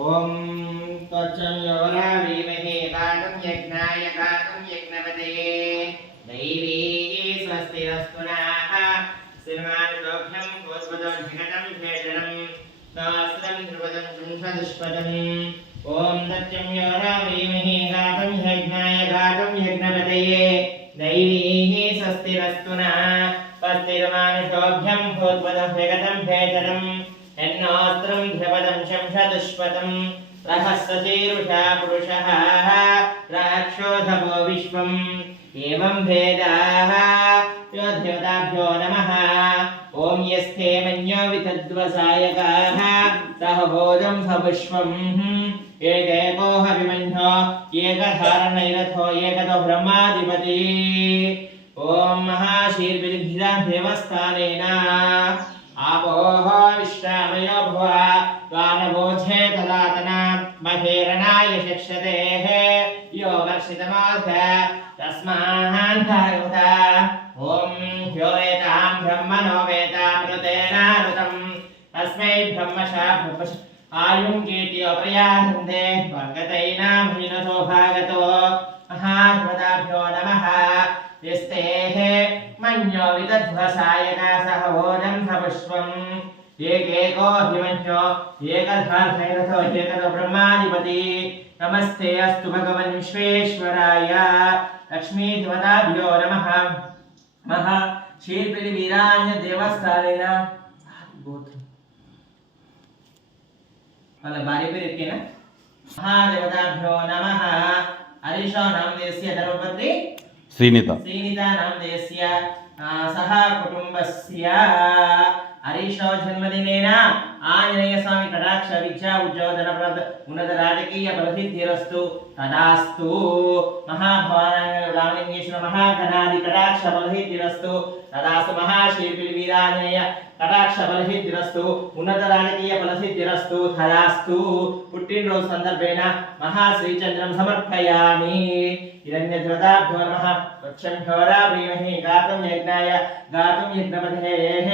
ओम त्वचं योरावीमहे गातं यज्ञाय गातं यज्ञपतये दैवी स्वस्तिरस्तु नः सिरमानुलोभ्यं गोस्वदं जगतं भेषणं सहस्रं ध्रुवदं पुंसदुष्पदम् ओम त्वचं योरावीमहे गातं यज्ञाय गातं यज्ञपतये दैवी स्वस्तिरस्तु नः स्वस्तिरमानुलोभ्यं गोस्वदं जगतं भेषणं यन्नोऽस्त्रं ध्रुवदं शंसदुष्पदम् रहस्यशीरुषा पुरुषः राक्षोधवो विश्वम् एवं भेदाः यो देवताभ्यो नमः ॐ यस्ते मन्यो वितद्वसायकाः सह भोजं स विश्वम् एकेको हविमन्यो एकधारणैरथो एकतो ब्रह्माधिपति ॐ महाशीर्भिर्भिदा देवस्थानेन आपोः विश्रामयो भव द्वारबोधे तदातना महेरणाय शिक्षतेः यो वर्षितमास तस्मान्धायुता ॐ यो वेतां ब्रह्मणो वेतामृतेनाऋतं तस्मै ब्रह्मशा आयुं कीर्त्यो प्रयान्ते भगतैनामहिनसो भागतो महाध्वताभ्यो नमः यस्तेः मन्यो विदध्वसायका सह भोजं सपुष्पम् एकेकोऽभिमन्यो एकधार्थैरथो एकतो ब्रह्माधिपति नमस्ते अस्तु भगवन् विश्वेश्वराय लक्ष्मीध्वताभ्यो नमः महा शीर्पिलिवीराय देवस्थानेन वाला बारी पे रखे ना महादेवताभ्यो नमः हरीशो नामदेस्य धर्मपत्नी श्रीनिता नामदेस्य सह कुटुंबस्य हरीशो जन्मदिनेन आंजनेय स्वामी कटाक्ष विद्या उज्जोधन प्राप्त उन्नत राजकीय फलसिद्धिरस्तु तदास्तु महाभवानांग रामलिंगेश्वर महागणादि कटाक्ष फलसिद्धिरस्तु तदास्तु महाशीर्पिलिवीरांजनेय कटाक्ष फलसिद्धिरस्तु उन्नत राजकीय फलसिद्धिरस्तु तदास्तु पुट्टिनरोजु संदर्भेण महाश्रीचन्द्रं समर्पयामि हिरण्यध्वताभ्यो नमः वक्षं घोराभीमहि गातुं यज्ञाय गातुं यज्ञपतेः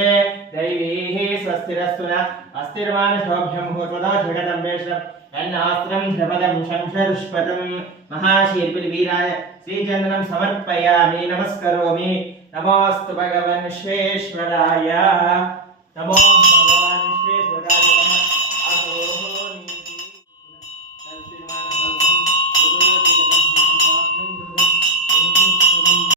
दैवीः स्वस्तिरस्तु नः अस्तिर्मानुषोभ्यं भूत्वतो जगतं वेषणं अन्नास्त्रं ध्रुपदं शंसदुष्पदं महाशीर्पिलिवीराय श्रीचन्द्रं समर्पयामि नमस्करोमि नमोऽस्तु भगवन् विश्वेश्वराय नमो भगवान् विश्वेश्वराय